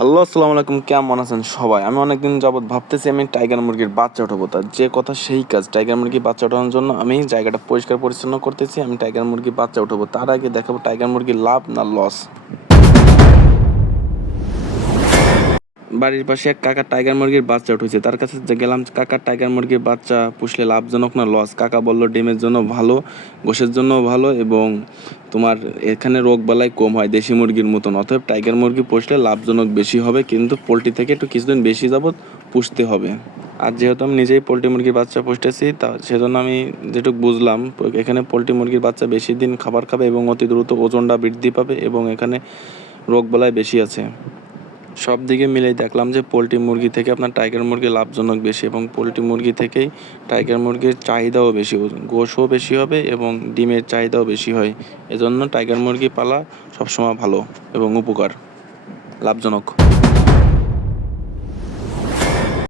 Hello, আসসালামু আলাইকুম। কেমন আছেন সবাই? আমি অনেকদিন যাবৎ ভাবতেছি আমি টাইগার মুরগির বাচ্চা উঠাবো। তার যে কথা সেই কাজ। টাইগার মুরগির বাচ্চা ওঠানোর জন্য আমি জায়গাটা পরিষ্কার পরিচ্ছন্ন করতেছি। আমি টাইগার মুরগির বাচ্চা উঠাবো। তার আগে দেখাবো টাইগার মুরগির লাভ না লস। বাড়ির পাশে এক কাকা টাইগার মুরগির বাচ্চা উঠেছে। তার কাছে গেলাম, কাকা টাইগার মুরগির বাচ্চা পুষলে লাভজনক না লস? কাকা বলল ডিমের জন্য ভালো, গোশের জন্য ভালো এবং তোমার এখানে রোগবালাই কম হয় দেশি মুরগির মতন। অতএব টাইগার মুরগি পুষলে লাভজনক বেশি হবে, কিন্তু পোলট্রি থেকে একটু কিছুদিন বেশি যাবত পুষতে হবে। আর যেহেতু আমি নিজেই পোলট্রি মুরগির বাচ্চা পুষতেছি, তা সেজন্য আমি যেটুকু বুঝলাম, এখানে পোলট্রি মুরগির বাচ্চা বেশি দিন খাবার খাবে এবং অতি দ্রুত ওজনটা বৃদ্ধি পাবে এবং এখানে রোগবালাই বেশি আছে। সব দিকে মিলেই দেখলাম যে পোলট্রি মুরগি থেকে আপনার টাইগার মুরগি লাভজনক বেশি এবং পোলট্রি মুরগি থেকেই টাইগার মুরগির চাহিদাও বেশি, গোশও বেশি হবে এবং ডিমের চাহিদাও বেশি হয়। এজন্য টাইগার মুরগি পালা সবসময় ভালো এবং উপকার, লাভজনক।